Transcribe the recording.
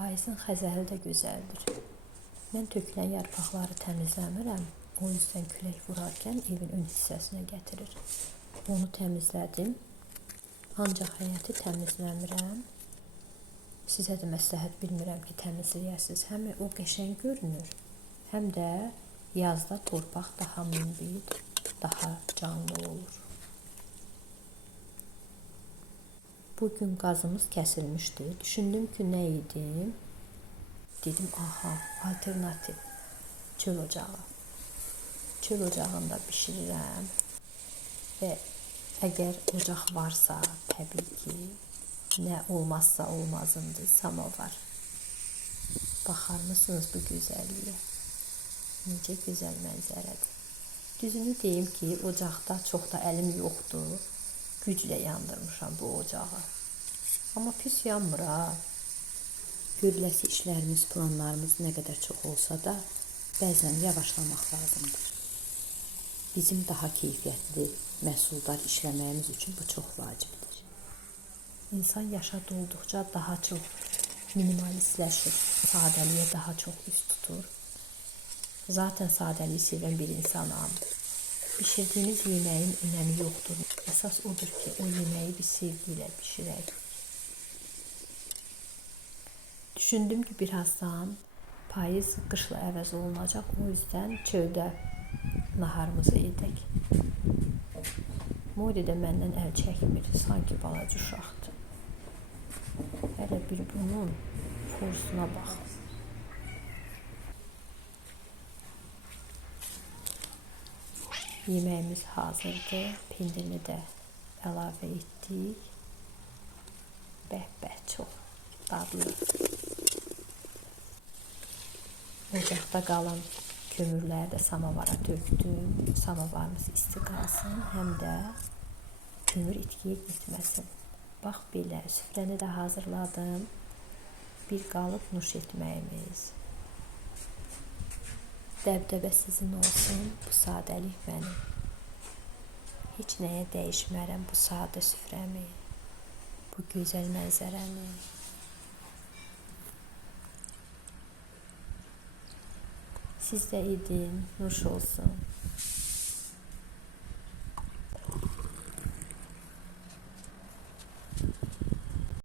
Payızın xəzəli də gözəldir. Mən tökülən yarpaqları təmizləmirəm. O yüzden külək vurarkən evin ön hissəsinə gətirir. Onu təmizlədim. Ancaq həyəti təmizləmirəm. Sizə də məsləhət bilmirəm ki, təmizləyəsiniz. Həm o qəşəng görünür, həm də yazda torpaq daha münbit, daha canlı olur. Bugün qazımız kəsilmişdi. Düşündüm ki, nə yedim? Dedim, aha, alternativ çöl ocağı. Çöl ocağında bişirirəm və əgər ocaq varsa, təbii ki, nə olmazsa olmazındır, samovar. Baxar mısınız bu gözəlliyə? Necə gözəl mənzərədir. Düzünü deyim ki, ocaqda çox da əlim yoxdur. Güclə yandırmışam bu ocağı. Amma pis yanmır ha. Görüləsi işlərimiz, planlarımız nə qədər çox olsa da, bəzən yavaşlamaq lazımdır. Bizim daha keyfiyyətli məhsuldar işləməyimiz üçün bu çox vacibdir. İnsan yaşa dolduqca daha çox minimalistləşir, sadəliyə daha çox üst tutur. Zaten sadəliyi sevən bir insanam. Bişirdiyiniz yeməyin önəmi yoxdur. Əsas odur ki, o yeməyi bir sevgi ilə bişirək. Düşündüm ki, birazdan payız qışla əvəz olunacaq. O yüzden çöldə naharımızı edək. Modi də məndən əl çəkmir. Sanki balaca uşaqdır. Hələ bir bunun forsuna bax. Yeməyimiz hazırdır. Pendirini də əlavə etdik. Bəh-bəh, çox dadlı. Ocaqda qalan kömürləri də samovara döktüm. Samovarımız isti qalsın, həm də kömür itkiyə getməsin. Bax belə, süfrəni də hazırladım. Bir qalıb nuş etməyimiz. Dəbdəbə sizin olsun, bu sadəlik mənim. Heç nəyə dəyişmərəm bu sadə süfrəmi, bu gözəl mənzərəni. Siz də edin, nuş olsun.